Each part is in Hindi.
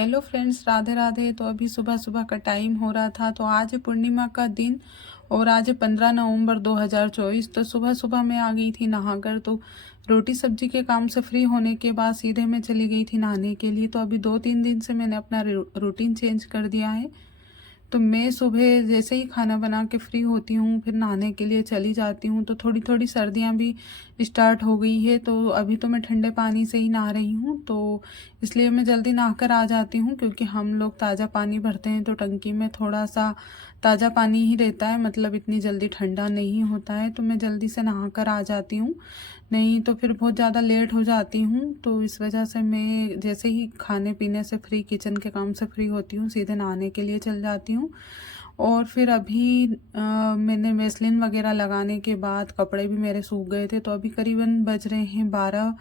Hello friends, Radhe Radhe. तो अभी सुबह सुबह का टाइम हो रहा था। तो आज है पूर्णिमा का दिन और आज है 15 नवंबर 2024। तो सुबह सुबह मैं आ गई थी नहाकर। तो रोटी सब्जी के काम से फ्री होने के बाद सीधे मैं चली गई थी नहाने के लिए। तो अभी 2-3 दिन से मैंने अपना रूटीन चेंज कर दिया है। तो मैं सुबह जैसे ही खाना बना के फ्री होती हूँ फिर नहाने के लिए चली जाती हूँ। तो थोड़ी थोड़ी सर्दियाँ भी स्टार्ट हो गई है। तो अभी तो मैं ठंडे पानी से ही नहा रही हूँ। तो इसलिए मैं जल्दी नहाकर आ जाती हूँ, क्योंकि हम लोग ताज़ा पानी भरते हैं तो टंकी में थोड़ा सा ताज़ा पानी ही रहता है, मतलब इतनी जल्दी ठंडा नहीं होता है। तो मैं जल्दी से नहाकर आ जाती हूँ, नहीं तो फिर बहुत ज़्यादा लेट हो जाती हूँ। तो इस वजह से मैं जैसे ही खाने पीने से फ्री, किचन के काम से फ्री होती हूँ, सीधे नहाने के लिए चल जाती हूँ। और फिर अभी मैंने वेस्लिन वगैरह लगाने के बाद कपड़े भी मेरे सूख गए थे। तो अभी करीबन बज रहे हैं 12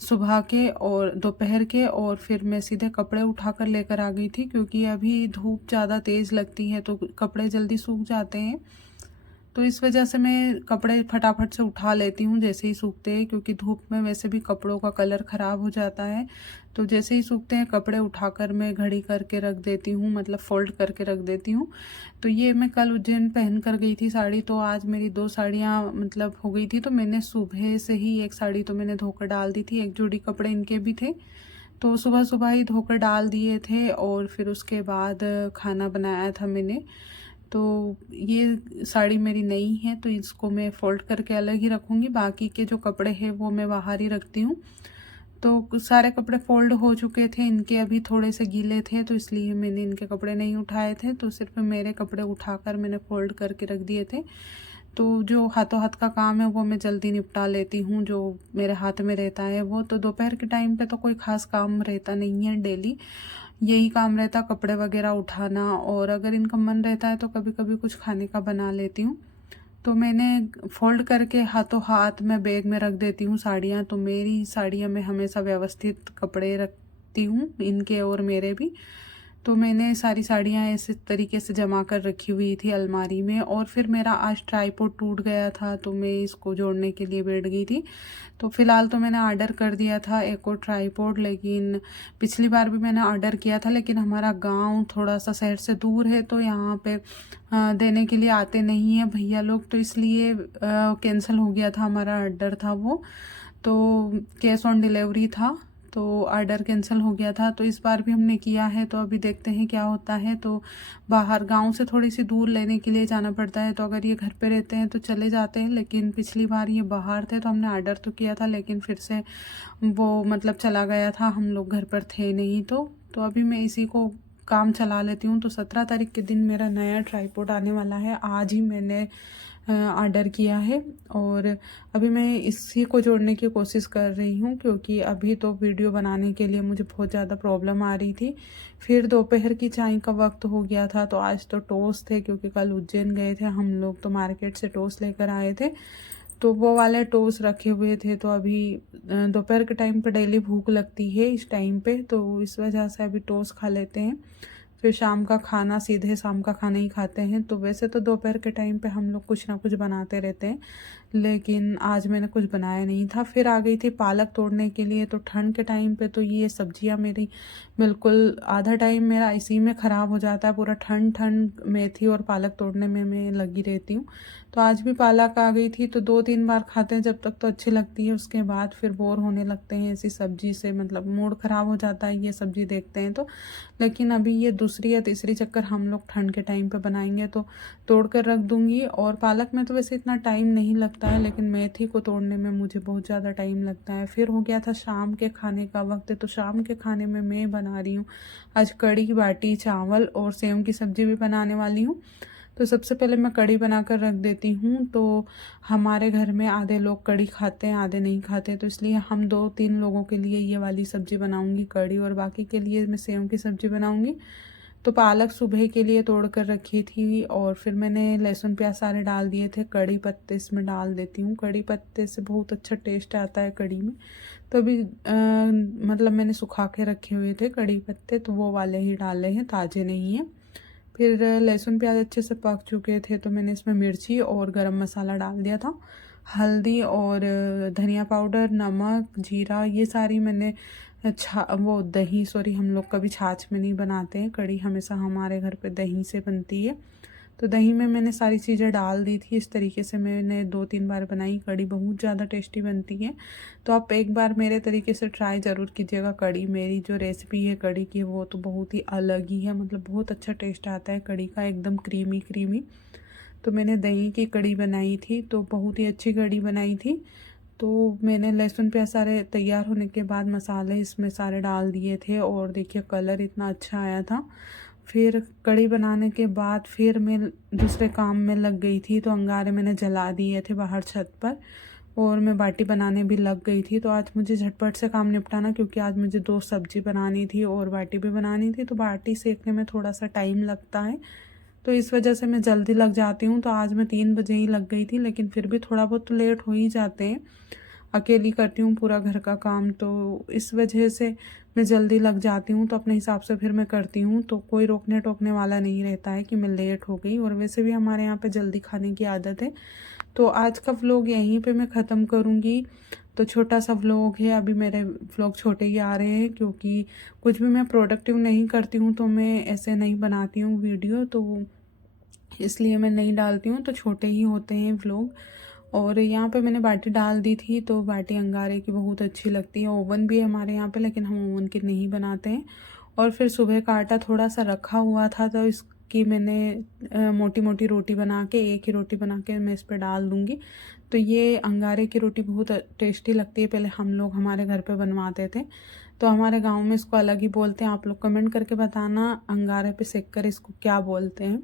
सुबह के और दोपहर के। और फिर मैं सीधे कपड़े उठाकर लेकर आ गई थी, क्योंकि अभी धूप ज़्यादा तेज़ लगती है तो कपड़े जल्दी सूख जाते हैं। तो इस वजह से मैं कपड़े फटाफट से उठा लेती हूँ जैसे ही सूखते हैं, क्योंकि धूप में वैसे भी कपड़ों का कलर ख़राब हो जाता है। तो जैसे ही सूखते हैं कपड़े उठाकर मैं घड़ी करके रख देती हूँ, मतलब फ़ोल्ड करके रख देती हूँ। तो ये मैं कल उज्जैन पहन कर गई थी साड़ी। तो आज मेरी 2 साड़ियाँ मतलब हो गई थी। तो मैंने सुबह से ही एक साड़ी तो मैंने धोकर डाल दी थी, एक जोड़ी कपड़े इनके भी थे तो सुबह सुबह ही धोकर डाल दिए थे। और फिर उसके बाद खाना बनाया था मैंने। तो ये साड़ी मेरी नई है तो इसको मैं फ़ोल्ड करके अलग ही रखूँगी, बाकी के जो कपड़े हैं वो मैं बाहर ही रखती हूँ। तो सारे कपड़े फ़ोल्ड हो चुके थे, इनके अभी थोड़े से गीले थे तो इसलिए मैंने इनके कपड़े नहीं उठाए थे। तो सिर्फ मेरे कपड़े उठाकर मैंने फ़ोल्ड करके रख दिए थे। तो जो हाथों हाथ का काम है वो मैं जल्दी निपटा लेती हूँ, जो मेरे हाथ में रहता है वो। तो दोपहर के टाइम पे तो कोई ख़ास काम रहता नहीं है, डेली यही काम रहता, कपड़े वगैरह उठाना। और अगर इनका मन रहता है तो कभी कभी कुछ खाने का बना लेती हूँ। तो मैंने फ़ोल्ड करके हाथों हाथ मैं बैग में रख देती हूँ साड़ियाँ। तो मेरी साड़ियाँ मैं हमेशा व्यवस्थित कपड़े रखती हूँ, इनके और मेरे भी। तो मैंने सारी साड़ियाँ ऐसे तरीके से जमा कर रखी हुई थी अलमारी में। और फिर मेरा आज ट्राइपॉड टूट गया था तो मैं इसको जोड़ने के लिए बैठ गई थी। तो फ़िलहाल तो मैंने ऑर्डर कर दिया था एक और ट्राइपॉड, लेकिन पिछली बार भी मैंने ऑर्डर किया था, लेकिन हमारा गांव थोड़ा सा शहर से दूर है तो यहाँ पे देने के लिए आते नहीं हैं भैया लोग। तो इसलिए कैंसिल हो गया था हमारा ऑर्डर था वो। तो कैश ऑन डिलीवरी था तो ऑर्डर कैंसिल हो गया था। तो इस बार भी हमने किया है, तो अभी देखते हैं क्या होता है। तो बाहर गांव से थोड़ी सी दूर लेने के लिए जाना पड़ता है। तो अगर ये घर पे रहते हैं तो चले जाते हैं, लेकिन पिछली बार ये बाहर थे तो हमने ऑर्डर तो किया था लेकिन फिर से वो मतलब चला गया था, हम लोग घर पर थे नहीं। तो अभी मैं इसी को काम चला लेती हूँ। तो 17 तारीख के दिन मेरा नया ट्राइपॉड आने वाला है, आज ही मैंने ऑर्डर किया है। और अभी मैं इसी को जोड़ने की कोशिश कर रही हूँ, क्योंकि अभी तो वीडियो बनाने के लिए मुझे बहुत ज़्यादा प्रॉब्लम आ रही थी। फिर दोपहर की चाय का वक्त हो गया था। तो आज तो टोस्ट थे, क्योंकि कल उज्जैन गए थे हम लोग तो मार्केट से टोस्ट लेकर आए थे। तो वो वाले टोस्ट रखे हुए थे। तो अभी दोपहर के टाइम पे डेली भूख लगती है इस टाइम पे, तो इस वजह से अभी टोस्ट खा लेते हैं। फिर शाम का खाना सीधे शाम का खाना ही खाते हैं। तो वैसे तो दोपहर के टाइम पे हम लोग कुछ ना कुछ बनाते रहते हैं, लेकिन आज मैंने कुछ बनाया नहीं था। फिर आ गई थी पालक तोड़ने के लिए। तो ठंड के टाइम पे तो ये सब्जियां मेरी बिल्कुल आधा टाइम मेरा इसी में ख़राब हो जाता है, पूरा ठंड ठंड मेथी और पालक तोड़ने में मैं लगी रहती हूँ। तो आज भी पालक आ गई थी। तो 2-3 बार खाते हैं जब तक तो अच्छी लगती है, उसके बाद फिर बोर होने लगते हैं ऐसी सब्जी से, मतलब मूड ख़राब हो जाता है ये सब्जी देखते हैं तो। लेकिन अभी ये दूसरी या तीसरी चक्कर हम लोग ठंड के टाइम पे बनाएंगे तो तोड़ कर रख दूंगी। और पालक में तो वैसे इतना टाइम नहीं लगता है, लेकिन मेथी को तोड़ने में मुझे बहुत ज़्यादा टाइम लगता है। फिर हो गया था शाम के खाने का वक्त। तो शाम के खाने में मैं बना रही हूँ आज कढ़ी बाटी चावल और सेव की सब्ज़ी भी बनाने वाली हूँ। तो सबसे पहले मैं कढ़ी बनाकर रख देती हूँ। तो हमारे घर में आधे लोग कढ़ी खाते हैं, आधे नहीं खाते, तो इसलिए हम 2-3 लोगों के लिए ये वाली सब्ज़ी बनाऊँगी कढ़ी, और बाकी के लिए मैं सेव की सब्ज़ी बनाऊँगी। तो पालक सुबह के लिए तोड़ कर रखी थी और फिर मैंने लहसुन प्याज सारे डाल दिए थे। कड़ी पत्ते इसमें डाल देती हूँ, कड़ी पत्ते से बहुत अच्छा टेस्ट आता है कड़ी में। तो अभी मतलब मैंने सुखा के रखे हुए थे कड़ी पत्ते, तो वो वाले ही डाले हैं, ताज़े नहीं हैं। फिर लहसुन प्याज अच्छे से पक चुके थे तो मैंने इसमें मिर्ची और गरम मसाला डाल दिया था। हल्दी और धनिया पाउडर, नमक, जीरा, ये सारी मैंने अच्छा वो दही, सॉरी, हम लोग कभी छाछ में नहीं बनाते हैं कड़ी, हमेशा हमारे घर पे दही से बनती है। तो दही में मैंने सारी चीज़ें डाल दी थी। इस तरीके से मैंने 2-3 बार बनाई। कड़ी बहुत ज़्यादा टेस्टी बनती है। तो आप एक बार मेरे तरीके से ट्राई ज़रूर कीजिएगा कड़ी। मेरी जो रेसिपी है कड़ी की वो तो बहुत ही अलग ही है, मतलब बहुत अच्छा टेस्ट आता है कड़ी का, एकदम क्रीमी क्रीमी। तो मैंने दही की कड़ी बनाई थी, तो बहुत ही अच्छी कड़ी बनाई थी। तो मैंने लहसुन प्याज सारे तैयार होने के बाद मसाले इसमें सारे डाल दिए थे और देखिए कलर इतना अच्छा आया था। फिर कड़ी बनाने के बाद फिर मैं दूसरे काम में लग गई थी। तो अंगारे मैंने जला दिए थे बाहर छत पर और मैं बाटी बनाने भी लग गई थी। तो आज मुझे झटपट से काम निपटाना, क्योंकि आज मुझे 2 सब्जी बनानी थी और बाटी भी बनानी थी। तो बाटी सेकने में थोड़ा सा टाइम लगता है, तो इस वजह से मैं जल्दी लग जाती हूँ। तो आज मैं 3 बजे ही लग गई थी, लेकिन फिर भी थोड़ा बहुत तो लेट हो ही जाते हैं। अकेली करती हूँ पूरा घर का काम, तो इस वजह से मैं जल्दी लग जाती हूँ। तो अपने हिसाब से फिर मैं करती हूँ, तो कोई रोकने टोकने वाला नहीं रहता है कि मैं लेट हो गई। और वैसे भी हमारे यहाँ पे जल्दी खाने की आदत है। तो आज का व्लॉग यहीं पे मैं ख़त्म करूँगी। तो छोटा सा व्लॉग है, अभी मेरे व्लॉग छोटे ही आ रहे हैं, क्योंकि कुछ भी मैं प्रोडक्टिव नहीं करती हूँ तो मैं ऐसे नहीं बनाती हूँ वीडियो, तो इसलिए मैं नहीं डालती हूँ। तो छोटे ही होते हैं व्लॉग। और यहाँ पे मैंने बाटी डाल दी थी। तो बाटी अंगारे की बहुत अच्छी लगती है। ओवन भी है हमारे यहाँ पे, लेकिन हम ओवन की नहीं बनाते हैं। और फिर सुबह का आटा थोड़ा सा रखा हुआ था, तो इसकी मैंने मोटी मोटी रोटी बना के, एक ही रोटी बना के मैं इस पर डाल दूँगी। तो ये अंगारे की रोटी बहुत टेस्टी लगती है। पहले हम लोग हमारे घर पे बनवाते थे, तो हमारे गांव में इसको अलग ही बोलते हैं। आप लोग कमेंट करके बताना अंगारे पे सेक कर इसको क्या बोलते हैं।